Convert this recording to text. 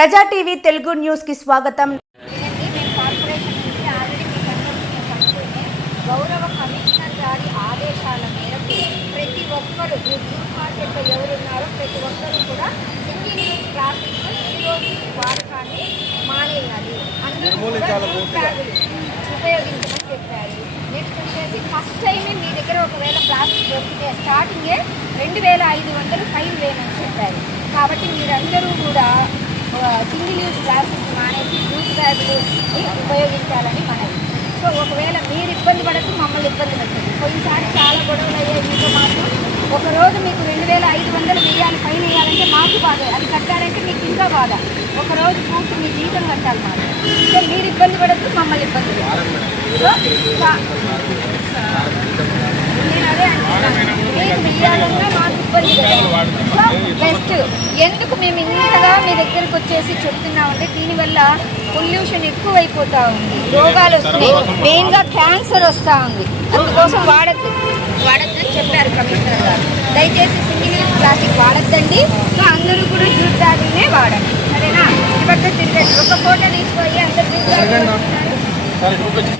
ప్రజా TV Telugu news కి స్వాగతం. గౌరవ కమిషనర్ గారి ఆదేశాల మేరకు ప్రతి ఒక్కరు జూట్ మార్కెట్లో ఎవరున్నారో ప్రతి ఒక్కరు కూడా సింగిల్ యూజ్ ప్లాస్టిక్ ఈరోజు వాడకాన్ని మానేయాలి, అందరూ ఉపయోగించమని చెప్పారు. నెక్స్ట్ వచ్చేసి ఫస్ట్ టైమే మీ దగ్గర ఒకవేళ ప్లాస్టిక్ దొరికితే స్టార్టింగే 2500 ఫైన్ వేయమని చెప్పారు. కాబట్టి మీరందరూ కూడా సింగిల్ యూజ్ ప్లాస్టిక్ మానేసి జూట్ బ్యాగులు ఉపయోగించాలని మనవి. సో ఒకవేళ మీరు ఇబ్బంది పడద్దు, మమ్మల్ని ఇబ్బంది పెట్టండి. పోయినసారి చాలా గొడవలు అయ్యాయి. మీతో మాకు ఒకరోజు మీకు 2500 వేయాలి, ఫైన్ వేయాలంటే మాకు బాధ, అది కట్టారంటే మీకు ఇంకా బాధ. ఒకరోజు పూర్తి మీ జీతం కట్టాలి మాకు. సో మీరు ఇబ్బంది పడద్దు, మమ్మల్ని ఇబ్బంది పెట్టండి. నేను అదే అంటున్నాను, మీకు వేయాలన్నా మాకు ఇబ్బంది పెట్టండి. So best. ఎందుకు మేము ఇంతగా మీ దగ్గరకు వచ్చేసి చెప్తున్నామంటే దీనివల్ల పొల్యూషన్ ఎక్కువైపోతూ ఉంది, రోగాలు వస్తున్నాయి, మెయిన్గా క్యాన్సర్ వస్తూ ఉంది. అందుకోసం వాడద్దని చెప్పారు కమిషనర్ గారు. దయచేసి సింగిల్ యూజ్ ప్లాస్టిక్ వాడద్దండి. సో అందరూ కూడా జూట్ బ్యాగులనే వాడండి, సరేనా? ఈ పక్క తిరగండి, ఒక ఫోటో తీసుకోయి అందరు జూట్ బ్యాగ్